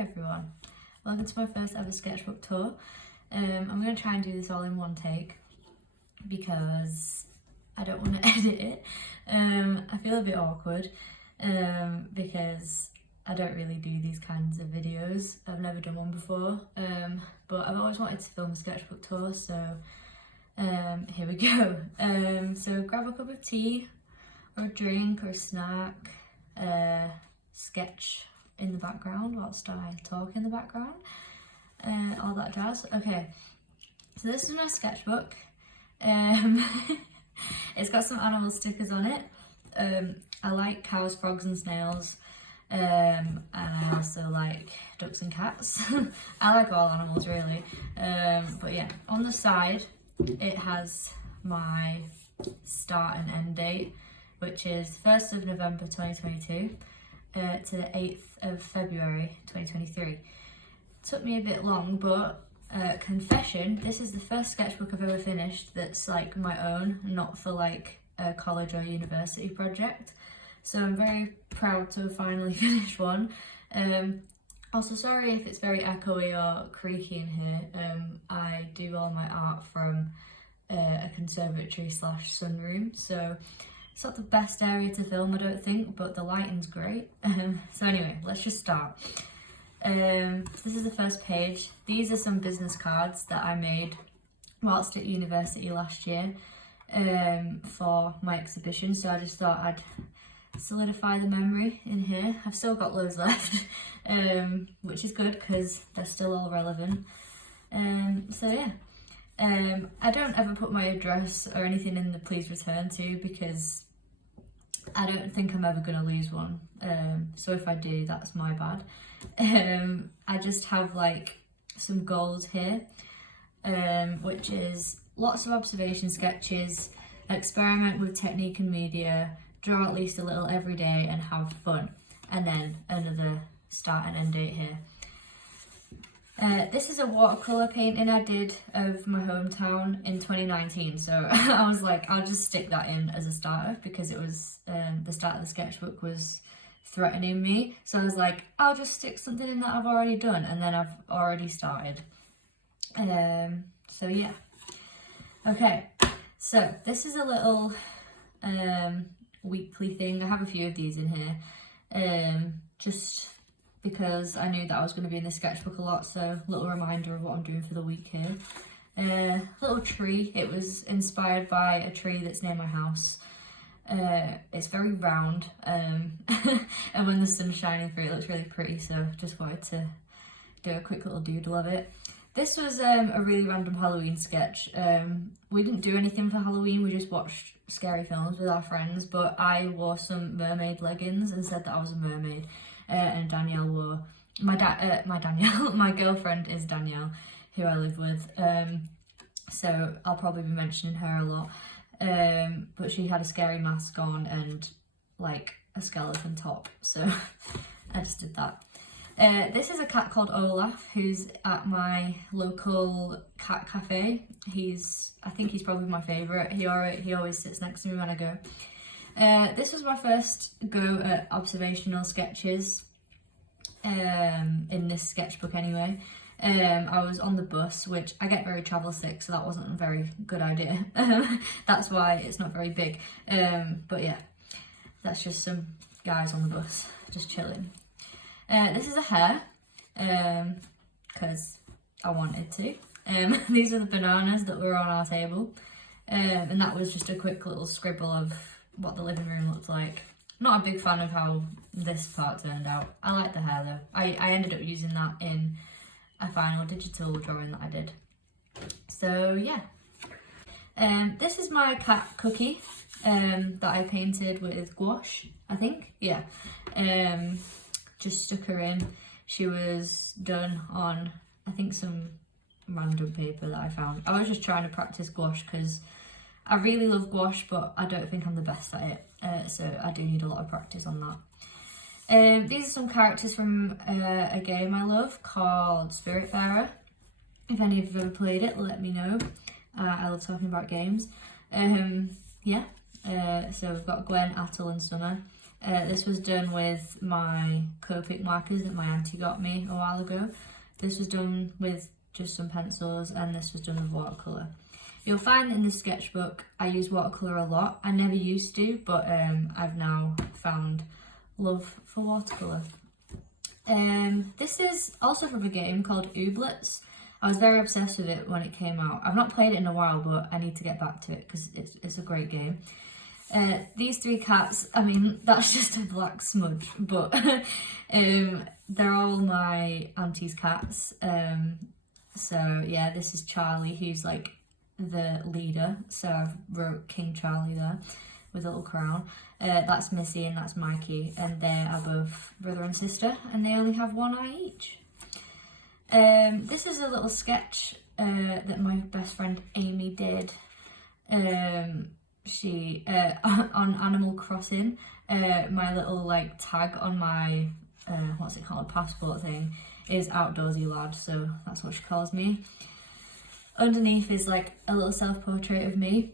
everyone, welcome to my first ever sketchbook tour. I'm going to try and do this all in one take because I don't want to edit it. I feel a bit awkward because I don't really do these kinds of videos. I've never done one before, but I've always wanted to film a sketchbook tour, so here we go. So grab a cup of tea or a drink or a snack, sketch in the background whilst I talk in the background, all that jazz. Okay, so this is my sketchbook. It's got some animal stickers on it. I like cows, frogs and snails, and I also like ducks and cats. I like all animals really, but yeah, on the side it has my start and end date, which is 1st of November 2022 to the 8th of February 2023. Took me a bit long, but confession, this is the first sketchbook I've ever finished that's like my own, not for like a college or university project. So I'm very proud to have finally finished one. Also, sorry if it's very echoey or creaky in here. I do all my art from a conservatory / sunroom, so it's not the best area to film, I don't think, but the lighting's great. So anyway, let's just start. This is the first page. These are some business cards that I made whilst at university last year for my exhibition, so I just thought I'd solidify the memory in here. I've still got loads left, which is good because they're still all relevant. So yeah, I don't ever put my address or anything in the please return to because I don't think I'm ever going to lose one, so if I do, that's my bad. I just have like some goals here, which is lots of observation sketches, experiment with technique and media, draw at least a little every day and have fun, and then another start and end date here. This is a watercolour painting I did of my hometown in 2019, so I was like, I'll just stick that in as a starter because it was the start of the sketchbook was threatening me, so I was like, I'll just stick something in that I've already done, and then I've already started. So yeah. Okay, so this is a little weekly thing. I have a few of these in here, just because I knew that I was going to be in the sketchbook a lot, so a little reminder of what I'm doing for the week here. Little tree. It was inspired by a tree that's near my house. It's very round, and when the sun's shining through it looks really pretty, so just wanted to do a quick little doodle of it. This was a really random Halloween sketch. We didn't do anything for Halloween, we just watched scary films with our friends, but I wore some mermaid leggings and said that I was a mermaid, and Danielle wore, my girlfriend is Danielle, who I live with, so I'll probably be mentioning her a lot, but she had a scary mask on and like a skeleton top, so I just did that. This is a cat called Olaf, who's at my local cat cafe. I think he's probably my favourite. He always sits next to me when I go. This was my first go at observational sketches, in this sketchbook anyway. I was on the bus, which I get very travel sick, so that wasn't a very good idea. That's why it's not very big. But yeah, that's just some guys on the bus, just chilling. This is a hare, because I wanted to. These are the bananas that were on our table, and that was just a quick little scribble of what the living room looked like. Not a big fan of how this part turned out. I like the hare though. I ended up using that in a final digital drawing that I did. So yeah. This is my cat Cookie, that I painted with gouache, I think, yeah. Just stuck her in. She was done on, I think, some random paper that I found. I was just trying to practice gouache because I really love gouache, but I don't think I'm the best at it, so I do need a lot of practice on that. These are some characters from a game I love called Spiritfarer. If any of you have ever played it, let me know. I love talking about games. Yeah, so we've got Gwen, Atul and Summer. This was done with my Copic markers that my auntie got me a while ago. This was done with just some pencils, and this was done with watercolour. You'll find in the sketchbook I use watercolour a lot. I never used to, but I've now found love for watercolour. This is also from a game called Ooblets. I was very obsessed with it when it came out. I've not played it in a while, but I need to get back to it because it's a great game. These three cats, I mean, that's just a black smudge, but they're all my auntie's cats. So yeah, this is Charlie, who's like the leader. So I've wrote King Charlie there with a little crown. That's Missy and that's Mikey, and they are both brother and sister, and they only have one eye each. This is a little sketch that my best friend Amy did. She on Animal Crossing, my little like tag on my what's it called, passport thing, is outdoorsy lad, so that's what she calls me. Underneath is like a little self-portrait of me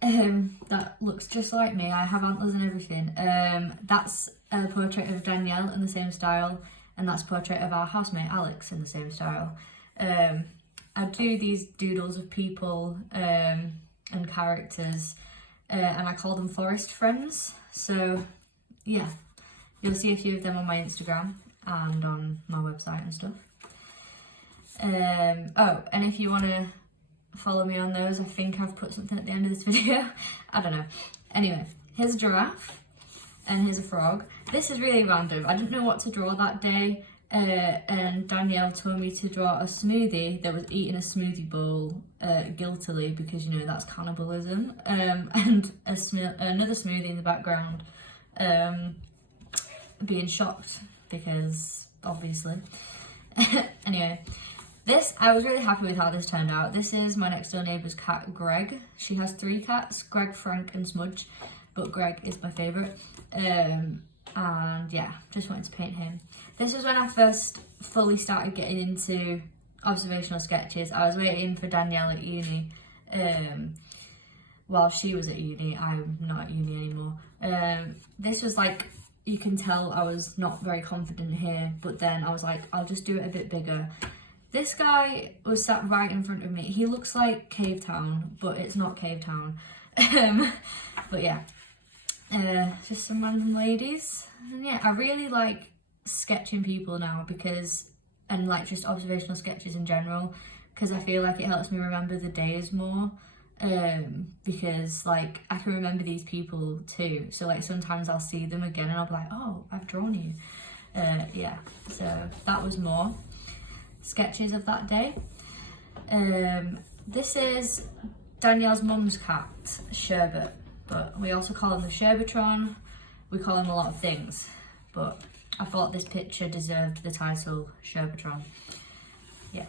that looks just like me. I have antlers and everything. That's a portrait of Danielle in the same style, and that's a portrait of our housemate Alex in the same style. I do these doodles of people and characters, and I call them forest friends. So yeah, you'll see a few of them on my Instagram and on my website and stuff. Oh, and if you want to follow me on those, I think I've put something at the end of this video. I don't know. Anyway, here's a giraffe and here's a frog. This is really random. I didn't know what to draw that day, and Danielle told me to draw a smoothie that was eating a smoothie bowl guiltily, because, you know, that's cannibalism, and another smoothie in the background being shocked, because obviously. Anyway, this, I was really happy with how this turned out. This is my next door neighbour's cat, Greg. She has 3 cats, Greg, Frank and Smudge, but Greg is my favourite. And yeah, just wanted to paint him. This was when I first fully started getting into observational sketches. I was waiting for Danielle at uni. While she was at uni, I'm not at uni anymore. This was like, you can tell I was not very confident here, but then I was like, I'll just do it a bit bigger. This guy was sat right in front of me. He looks like Cave Town, but it's not Cave Town. But yeah, just some random ladies. And yeah, I really like sketching people now, because, and like just observational sketches in general, because I feel like it helps me remember the days more. Because like I can remember these people too, so like sometimes I'll see them again and I'll be like, oh, I've drawn you. Yeah, so that was more sketches of that day. This is Danielle's mum's cat, Sherbet, but we also call him the Sherbetron. We call him a lot of things, but I thought this picture deserved the title Sherbetron. Yeah.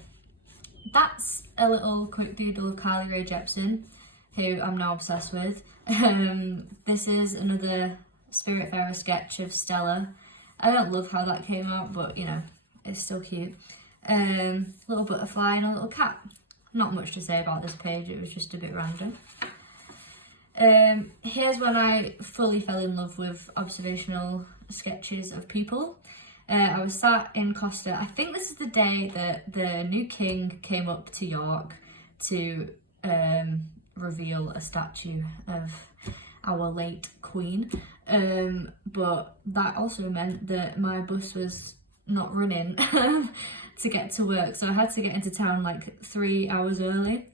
That's a little quick doodle of Carly Rae Jepsen, who I'm now obsessed with. This is another Spiritfarer sketch of Stella. I don't love how that came out, but you know, it's still cute. Little butterfly and a little cat. Not much to say about this page, it was just a bit random. Here's when I fully fell in love with observational sketches of people. I was sat in Costa. I think this is the day that the new king came up to York to reveal a statue of our late queen. But that also meant that my bus was not running to get to work. So I had to get into town like 3 hours early.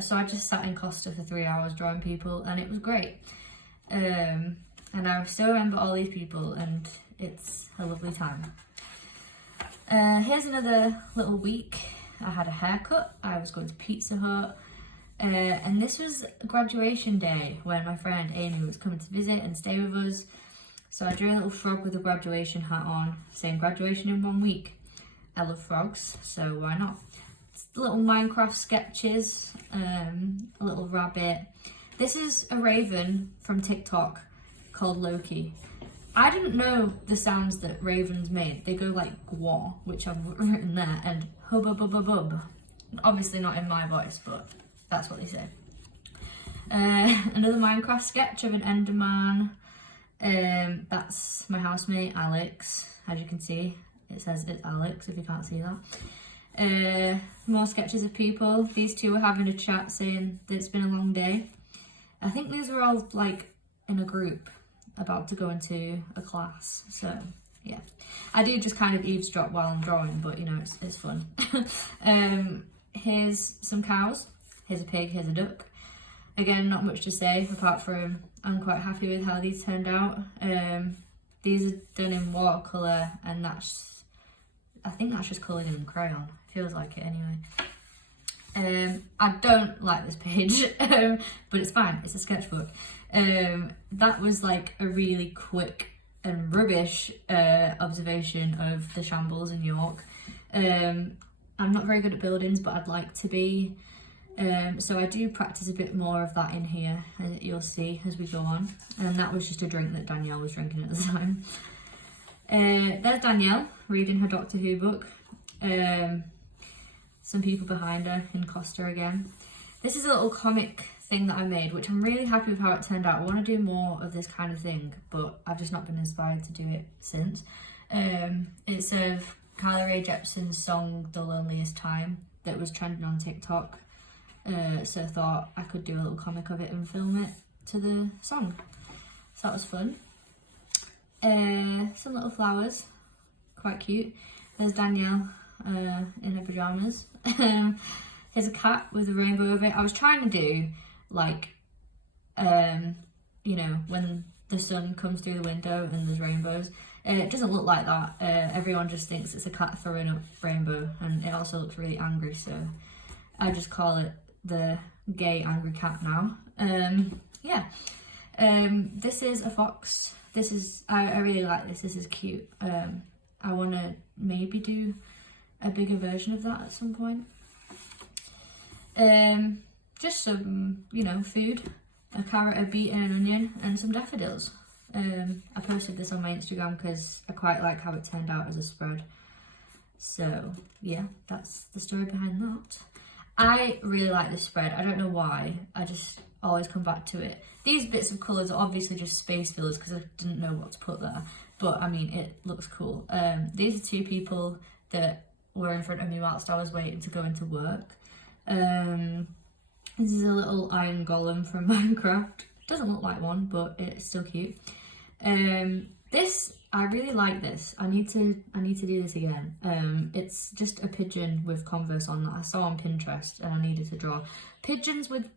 So I just sat in Costa for 3 hours drawing people, and it was great. And I still remember all these people, and it's a lovely time. Here's another little week. I had a haircut, I was going to Pizza Hut, and this was graduation day when my friend Amy was coming to visit and stay with us. So I drew a little frog with a graduation hat on, saying graduation in 1 week. I love frogs, so why not? Little Minecraft sketches, a little rabbit. This is a raven from TikTok called Loki. I didn't know the sounds that ravens made. They go like gwa, which I've written there, and hubba bubba bub. Obviously not in my voice, but that's what they say. Another Minecraft sketch of an Enderman. That's my housemate Alex. As you can see, it says it's Alex if you can't see that. More sketches of people. These two were having a chat saying that it's been a long day. I think these were all like in a group about to go into a class, so yeah. I do just kind of eavesdrop while I'm drawing, but you know, it's fun. Here's some cows. Here's a pig, here's a duck. Again, not much to say apart from I'm quite happy with how these turned out. These are done in watercolour, and I think that's just coloured in crayon. Feels like it anyway. I don't like this page, but it's fine, it's a sketchbook. That was like a really quick and rubbish observation of the shambles in York. I'm not very good at buildings, but I'd like to be. So I do practice a bit more of that in here, as you'll see as we go on. And that was just a drink that Danielle was drinking at the time. There's Danielle reading her Doctor Who book. Some people behind her in Costa again. This is a little comic thing that I made, which I'm really happy with how it turned out. I want to do more of this kind of thing, but I've just not been inspired to do it since. It's of Carly Rae Jepsen's song The Loneliest Time that was trending on TikTok. So I thought I could do a little comic of it and film it to the song. So that was fun. Some little flowers, quite cute. There's Danielle in her pyjamas. Here's a cat with a rainbow over it. I was trying to do like, you know, when the sun comes through the window and there's rainbows. It doesn't look like that. Everyone just thinks it's a cat throwing up rainbow, and it also looks really angry, so I just call it the gay angry cat now. Yeah. This is a fox. This is, I really like this. This is cute. I want to maybe do a bigger version of that at some point. Just some, you know, food, a carrot, a beet and an onion, and some daffodils. I posted this on my Instagram because I quite like how it turned out as a spread. So yeah, that's the story behind that. I really like this spread. I don't know why, I just always come back to it. These bits of colours are obviously just space fillers because I didn't know what to put there, but I mean, it looks cool. These are two people that were in front of me whilst I was waiting to go into work. This is a little iron golem from Minecraft. Doesn't look like one, but it's still cute. This, I really like this. I need to do this again. It's just a pigeon with Converse on that I saw on Pinterest and I needed to draw. Pigeons with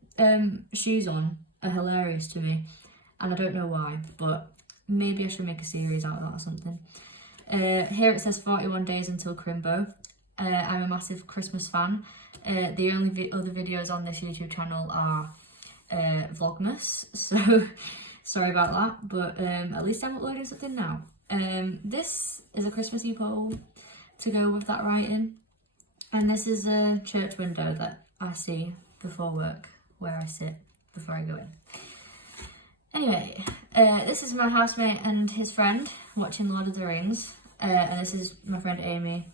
shoes on are hilarious to me, and I don't know why, but maybe I should make a series out of that or something. Here it says 41 days until Crimbo. I'm a massive Christmas fan. The only other videos on this YouTube channel are Vlogmas, so sorry about that, but at least I'm uploading something now. This is a Christmassy pole to go with that writing, and this is a church window that I see before work, where I sit before I go in. Anyway, this is my housemate and his friend watching Lord of the Rings, and this is my friend Amy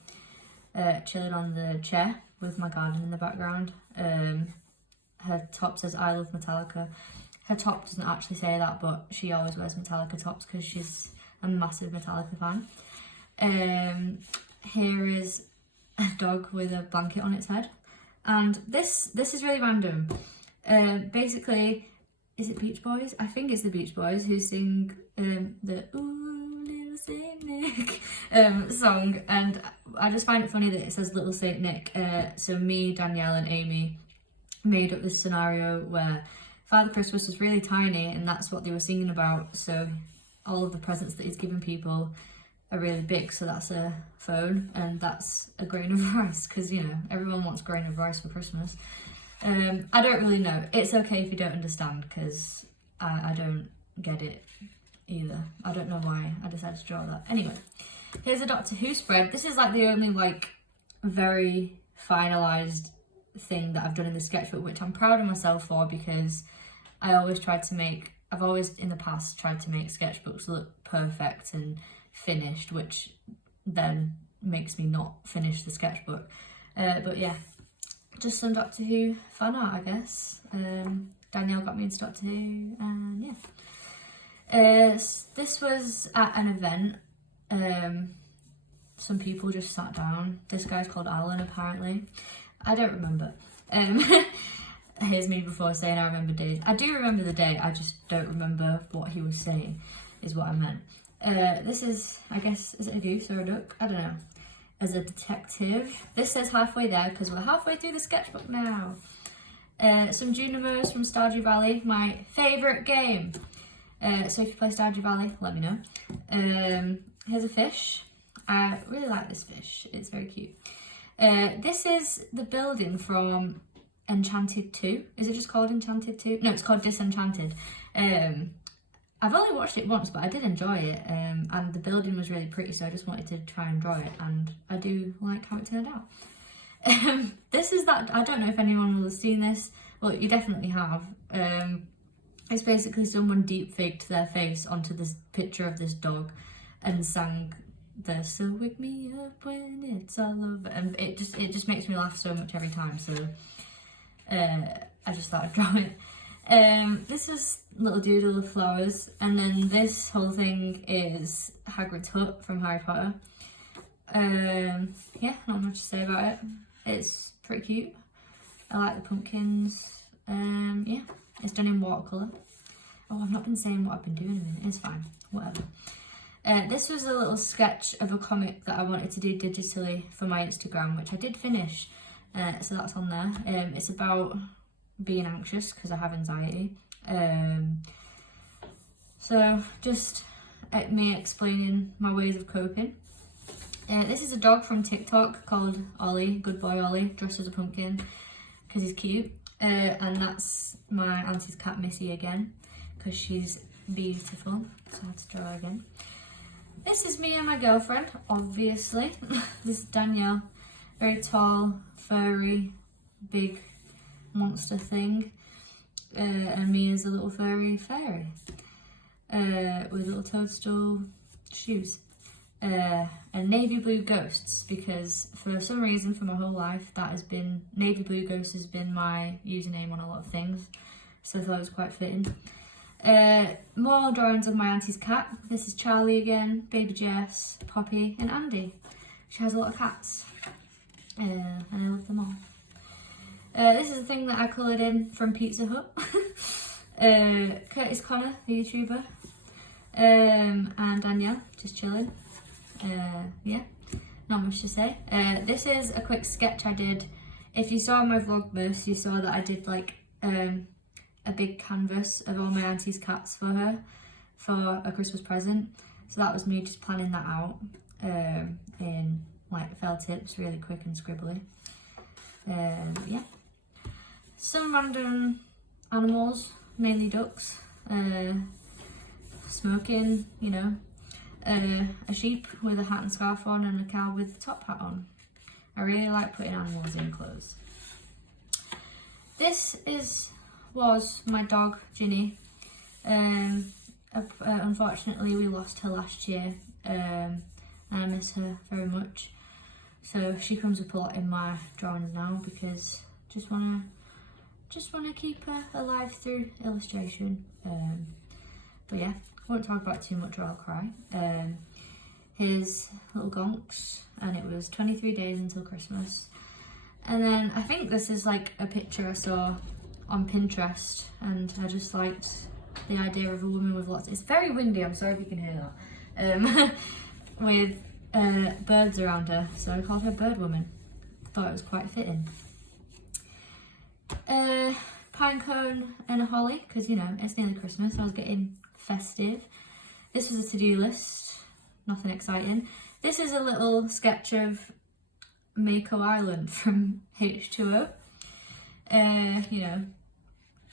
chilling on the chair with my garden in the background. Her top says I love Metallica. Her top doesn't actually say that, but she always wears Metallica tops because she's a massive Metallica fan. Here is a dog with a blanket on its head, and this is really random. Basically, is it Beach Boys? I think it's the Beach Boys who sing the Ooh Little Saint Nick song, and I just find it funny that it says Little Saint Nick. So me, Danielle and Amy made up this scenario where Father Christmas was really tiny and that's what they were singing about, so all of the presents that he's giving people are really big, so that's a phone and that's a grain of rice, because you know, everyone wants grain of rice for Christmas. I don't really know. It's okay if you don't understand, because I don't get it either. I don't know why I decided to draw that. Anyway, here's a Doctor Who spread. This is like the only like very finalised thing that I've done in the sketchbook, which I'm proud of myself for, because I've always in the past tried to make sketchbooks look perfect and finished, which then makes me not finish the sketchbook. But yeah, just some Doctor Who fan art, I guess. Danielle got me into Doctor Who, and yeah. This was at an event. Some people just sat down. This guy's called Alan, apparently. I don't remember. Here's me before saying I remember days. I do remember the day, I just don't remember what he was saying, is what I meant. This is, I guess, is it a goose or a duck? I don't know. As a detective. This says halfway there because we're halfway through the sketchbook now. Some Junimos from Stardew Valley, my favourite game. So if you play Stardew Valley, let me know. Here's a fish. I really like this fish. It's very cute. This is the building from Enchanted 2. Is it just called Enchanted 2? No, it's called Disenchanted. I've only watched it once, but I did enjoy it. And the building was really pretty, so I just wanted to try and draw it. And I do like how it turned out. This is that, I don't know if anyone will have seen this. Well, you definitely have. It's basically someone deep faked their face onto this picture of this dog and sang the "So Wake Me Up When It's All Over," and it just makes me laugh so much every time. So I just thought I'd draw it. This is little doodle of flowers, and then this whole thing is Hagrid's hut from Harry Potter. Yeah, not much to say about it. It's pretty cute. I like the pumpkins. Yeah, it's done in watercolour. Oh, I've not been saying what I've been doing in a minute. It's fine, whatever. This was a little sketch of a comic that I wanted to do digitally for my Instagram, which I did finish. So that's on there. It's about being anxious because I have anxiety. So just me explaining my ways of coping. This is a dog from TikTok called Ollie, good boy Ollie, dressed as a pumpkin because he's cute. And that's my auntie's cat Missy again because she's beautiful, so I had to draw her again. This is me and my girlfriend, obviously. This is Danielle, very tall, furry, big monster thing. And me is a little furry fairy with little toadstool shoes. And navy blue ghosts, because for some reason for my whole life that has been, navy blue ghost has been my username on a lot of things, so I thought it was quite fitting. More drawings of my auntie's cat. This is Charlie again, baby Jess, Poppy and Andy. She has a lot of cats, and I love them all. This is a thing that I coloured in from Pizza Hut. Curtis Connor, the YouTuber, and Danielle, just chilling. Yeah, not much to say. This is a quick sketch I did. If you saw my Vlogmas, you saw that I did like a big canvas of all my auntie's cats for her for a Christmas present. So that was me just planning that out in like felt tips, really quick and scribbly. Yeah, some random animals, mainly ducks, smoking, you know. A sheep with a hat and scarf on and a cow with a top hat on. I really like putting animals in clothes. This was my dog Ginny. Unfortunately we lost her last year, and I miss her very much. So she comes up a lot in my drawings now because just wanna keep her alive through illustration. But yeah, I won't talk about it too much or I'll cry. His little gonks, and it was 23 days until Christmas. And then I think this is like a picture I saw on Pinterest, and I just liked the idea of a woman with lots. It's very windy, I'm sorry if you can hear that. With birds around her, so I called her Bird Woman. Thought it was quite fitting. Pine cone and a holly, because you know it's nearly Christmas. I was getting festive. This was a to-do list, nothing exciting. This is a little sketch of Mako Island from H2O. You know,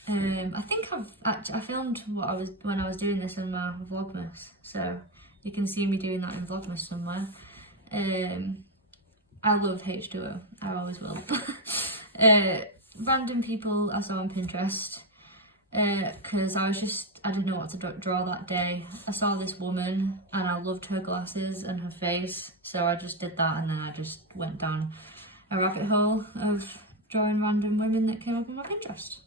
I think I filmed when I was doing this in my Vlogmas, so you can see me doing that in Vlogmas somewhere. I love H2O, I always will. Random people I saw on Pinterest, because I didn't know what to draw that day. I saw this woman and I loved her glasses and her face, so I just did that, and then I just went down a rabbit hole of drawing random women that came up on my Pinterest.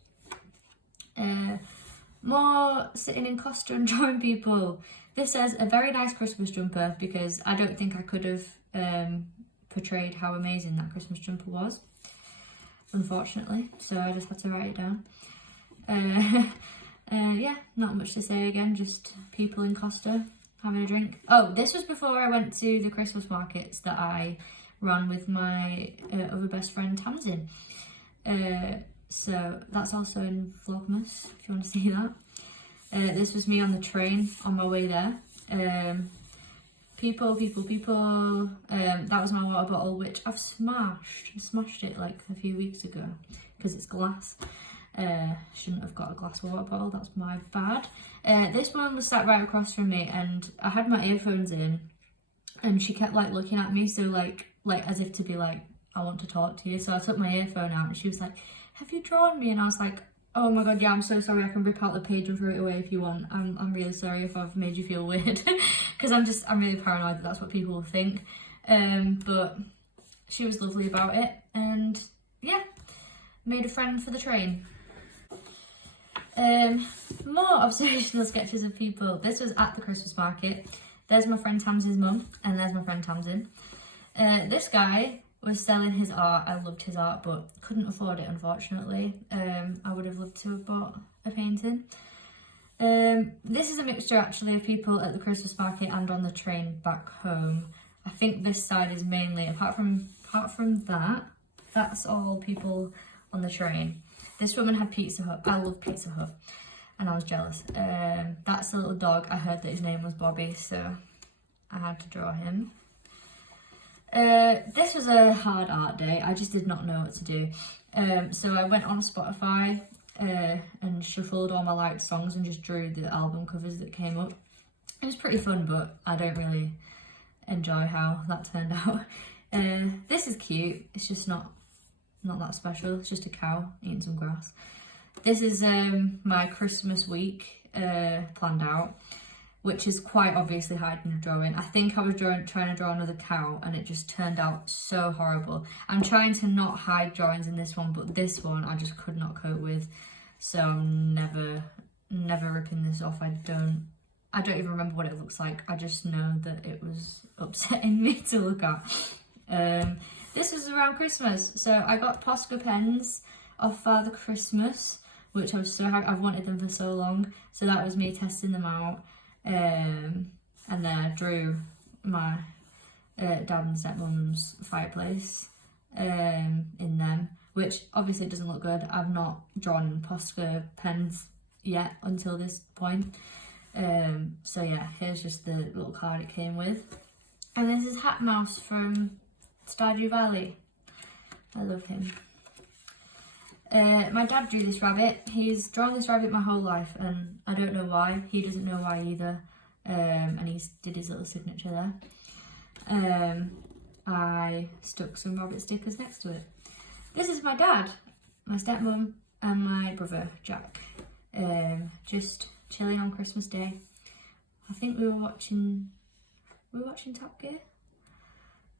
More sitting in Costa and drawing people. This says a very nice Christmas jumper, because I don't think I could have portrayed how amazing that Christmas jumper was, unfortunately, so I just had to write it down. Yeah, not much to say again, just people in Costa having a drink. Oh, this was before I went to the Christmas markets that I ran with my other best friend Tamsin. So that's also in Vlogmas, if you want to see that. This was me on the train on my way there. People. That was my water bottle, which I've smashed. I smashed it like a few weeks ago because it's glass. Shouldn't have got a glass water bottle, that's my bad. This one was sat right across from me, and I had my earphones in, and she kept like looking at me, so like as if to be like, I want to talk to you. So I took my earphone out and she was like, have you drawn me? And I was like, oh my god, yeah, I'm so sorry, I can rip out the page and throw it away if you want. I'm really sorry if I've made you feel weird, because I'm really paranoid that that's what people will think. But she was lovely about it, and yeah, made a friend for the train. More observational sketches of people. This was at the Christmas market. There's my friend Tamsin's mum, and there's my friend Tamsin. This guy was selling his art. I loved his art, but couldn't afford it, unfortunately. I would have loved to have bought a painting. This is a mixture actually of people at the Christmas market and on the train back home. I think this side is mainly, apart from that, that's all people on the train. This woman had Pizza Hut. I love Pizza Hut, and I was jealous. That's the little dog. I heard that his name was Bobby, so I had to draw him. This was a hard art day. I just did not know what to do. So I went on Spotify and shuffled all my liked songs and just drew the album covers that came up. It was pretty fun, but I don't really enjoy how that turned out. This is cute. It's just not that special. It's just a cow eating some grass. This is my Christmas week planned out, which is quite obviously hiding a drawing. I think I was trying to draw another cow, and it just turned out so horrible. I'm trying to not hide drawings in this one, but this one I just could not cope with. So I'm never ripping this off. I don't even remember what it looks like. I just know that it was upsetting me to look at. This was around Christmas, so I got Posca pens off Father Christmas, which I was so happy. I've wanted them for so long. So that was me testing them out. And then I drew my dad and stepmom's fireplace in them, which obviously doesn't look good. I've not drawn Posca pens yet until this point. So yeah, here's just the little card it came with. And this is Hat Mouse from Stardew Valley. I love him. My dad drew this rabbit. He's drawn this rabbit my whole life, and I don't know why. He doesn't know why either. And he did his little signature there. I stuck some rabbit stickers next to it. This is my dad, my stepmom, and my brother Jack. Just chilling on Christmas Day. I think we were watching Top Gear.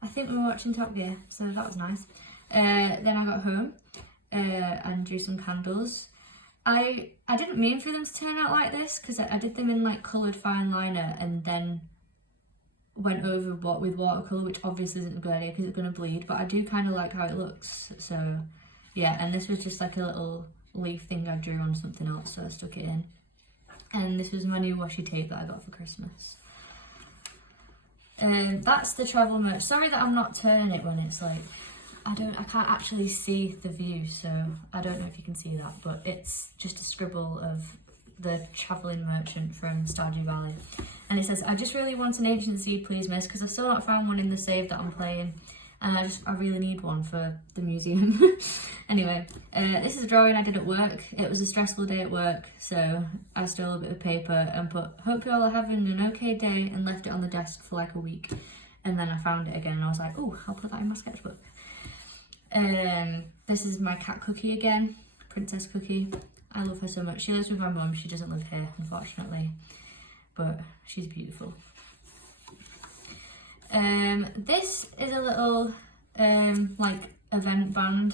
I think we were watching Top Gear, so that was nice. Then I got home and drew some candles. I didn't mean for them to turn out like this, because I did them in like coloured fine liner and then went over with watercolour, which obviously isn't a good idea because it's going to bleed, but I do kind of like how it looks. So yeah, and this was just like a little leaf thing I drew on something else, so I stuck it in. And this was my new washi tape that I got for Christmas. That's the travel merch. Sorry that I'm not turning it when it's like, I can't actually see the view, so I don't know if you can see that, but it's just a scribble of the travelling merchant from Stardew Valley. And it says, I just really want an ancient seed, please miss, because I've still not found one in the save that I'm playing, and I really need one for the museum. Anyway, this is a drawing I did at work. It was a stressful day at work, so I stole a bit of paper and put, hope you all are having an okay day, and left it on the desk for like a week. And then I found it again and I was like, oh, I'll put that in my sketchbook. This is my cat Cookie again, Princess Cookie. I love her so much. She lives with my mum. She doesn't live here, unfortunately, but she's beautiful. This is a little like event band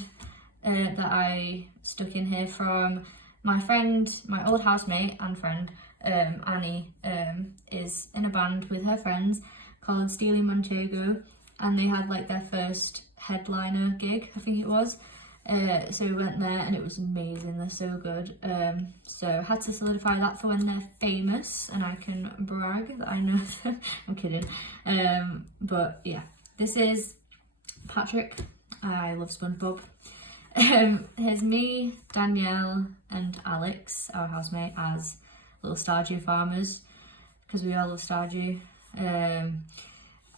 that I stuck in here from my friend, my old housemate and friend, Annie, is in a band with her friends called Steely Manchego, and they had like their first headliner gig, I think it was. So we went there and it was amazing, they're so good. So had to solidify that for when they're famous and I can brag that I know them. I'm kidding. But yeah, this is Patrick. I love SpongeBob. Here's me, Danielle and Alex, our housemate, as little Stardew farmers, because we all love Stardew.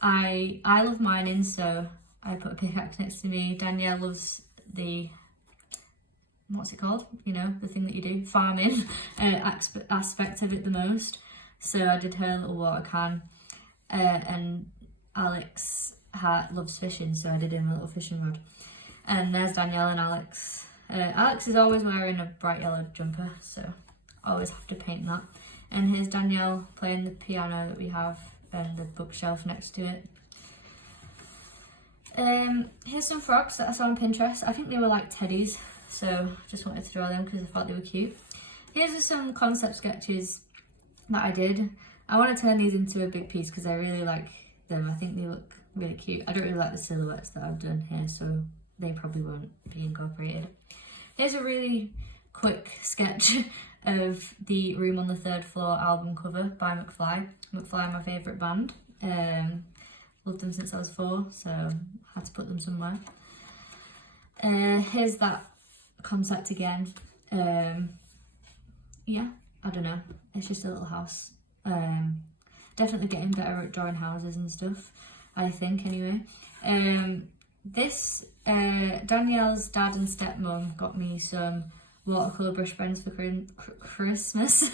I love mining, so I put a pickaxe next to me. Danielle loves the, what's it called? You know, the thing that you do, farming aspect of it the most. So I did her little water can, and Alex loves fishing, so I did him a little fishing rod. And there's Danielle and Alex. Alex is always wearing a bright yellow jumper, so I always have to paint that. And here's Danielle playing the piano that we have and the bookshelf next to it. Here's some frogs that I saw on Pinterest. I think they were like teddies, so just wanted to draw them because I thought they were cute. Here's some concept sketches that I did. I want to turn these into a big piece because I really like them. I think they look really cute. I don't really like the silhouettes that I've done here, so they probably won't be incorporated. Here's a really quick sketch of the Room on the Third Floor album cover by McFly. McFly are my favourite band. Loved them since I was 4, so had to put them somewhere. Here's that concept again. Yeah, I don't know. It's just a little house. Definitely getting better at drawing houses and stuff, I think, anyway. Danielle's dad and stepmom got me some watercolour brush pens for Christmas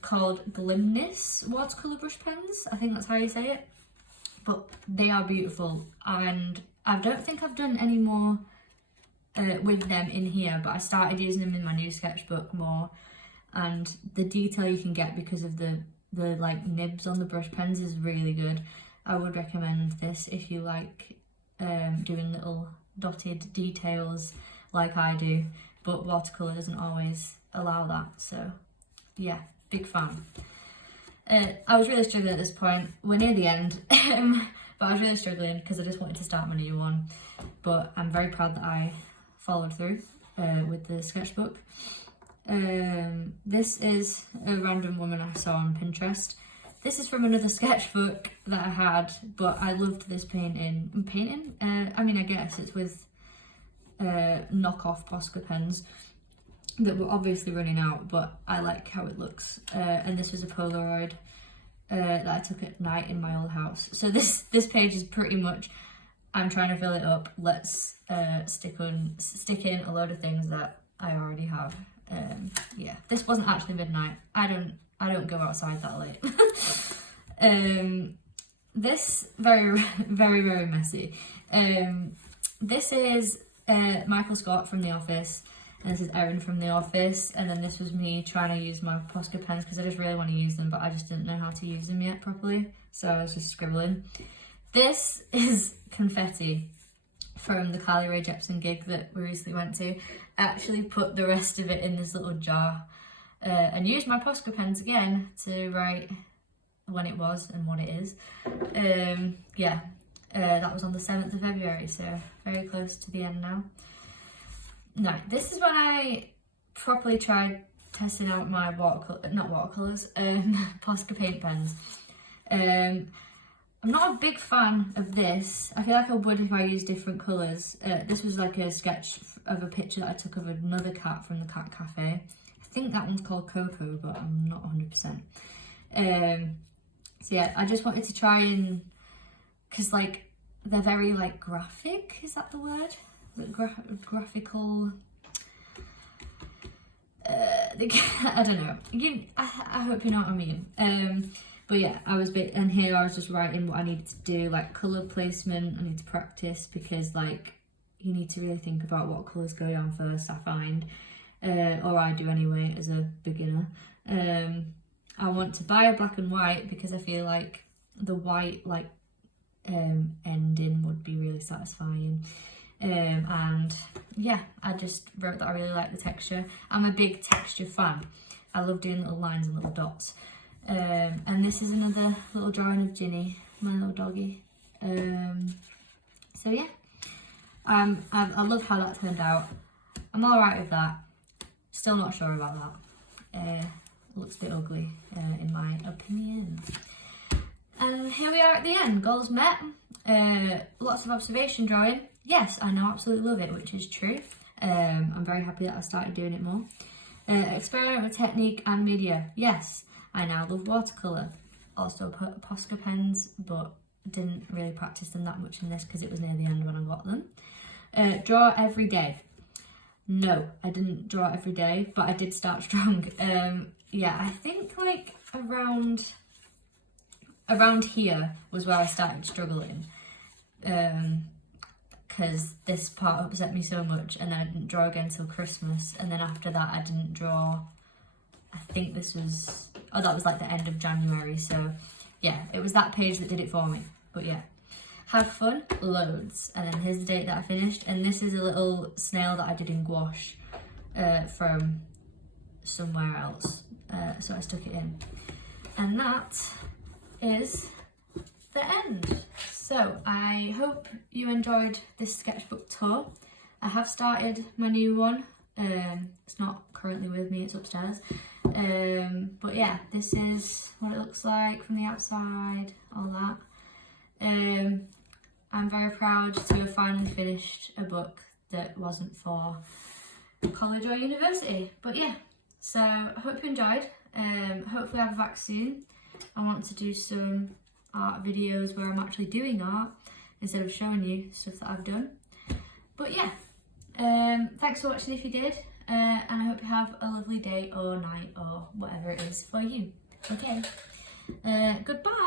called Glimness watercolour brush pens. I think that's how you say it. But they are beautiful, and I don't think I've done any more with them in here, but I started using them in my new sketchbook more, and the detail you can get because of the like nibs on the brush pens is really good. I would recommend this if you like doing little dotted details like I do, but watercolour doesn't always allow that, so yeah, big fan. I was really struggling at this point. We're near the end, but I was really struggling because I just wanted to start my new one, but I'm very proud that I followed through with the sketchbook. This is a random woman I saw on Pinterest. This is from another sketchbook that I had, but I loved this painting. I mean, I guess it's with knockoff Posca pens that were obviously running out, but I like how it looks. And this was a Polaroid that I took at night in my old house. So this page is pretty much, I'm trying to fill it up. Let's stick in a load of things that I already have. Yeah, this wasn't actually midnight. I don't go outside that late. This very very messy. This is Michael Scott from The Office, and this is Erin from The Office, and then this was me trying to use my Posca pens because I just really want to use them, but I just didn't know how to use them yet properly, so I was just scribbling. This is confetti from the Carly Rae Jepsen gig that we recently went to. I actually put the rest of it in this little jar and used my Posca pens again to write when it was and what it is. Yeah, that was on the 7th of February, so very close to the end now. No, this is when I properly tried testing out my Posca paint pens. I'm not a big fan of this. I feel like I would if I used different colours. This was like a sketch of a picture that I took of another cat from the cat cafe. I think that one's called Coco, but I'm not 100%. So yeah, I just wanted to try and, because like they're very like graphic, is that the word? Graphical. I don't know. I hope you know what I mean. But yeah, and here I was just writing what I needed to do, like colour placement. I need to practice because like you need to really think about what colours go on first, I find, or I do anyway as a beginner. I want to buy a black and white because I feel like the white ending would be really satisfying. And yeah, I just wrote that I really like the texture. I'm a big texture fan. I love doing little lines and little dots. And this is another little drawing of Ginny, my little doggy. So yeah, I love how that turned out. I'm alright with that. Still not sure about that. Looks a bit ugly, in my opinion. And here we are at the end. Goals met. Lots of observation drawing. Yes, I know, absolutely love it, which is true. I'm very happy that I started doing it more. Experiment with technique and media. Yes, I now love watercolour. Also Posca pens, but didn't really practice them that much in this because it was near the end when I got them. Draw every day. No, I didn't draw every day, but I did start strong. Yeah, I think like around here was where I started struggling. Because this part upset me so much, and then I didn't draw again till Christmas, and then after that I didn't draw. I think this was, oh, that was like the end of January, so yeah, it was that page that did it for me. But yeah, have fun, loads. And then here's the date that I finished, and this is a little snail that I did in gouache from somewhere else, so I stuck it in. And that is the end. So I hope you enjoyed this sketchbook tour. I have started my new one. It's not currently with me, it's upstairs. But yeah, this is what it looks like from the outside, all that. I'm very proud to have finally finished a book that wasn't for college or university. But yeah, so I hope you enjoyed. Hopefully I'll be back soon. I want to do some art videos where I'm actually doing art instead of showing you stuff that I've done. But yeah, thanks for watching if you did, and I hope you have a lovely day or night or whatever it is for you. Okay, goodbye.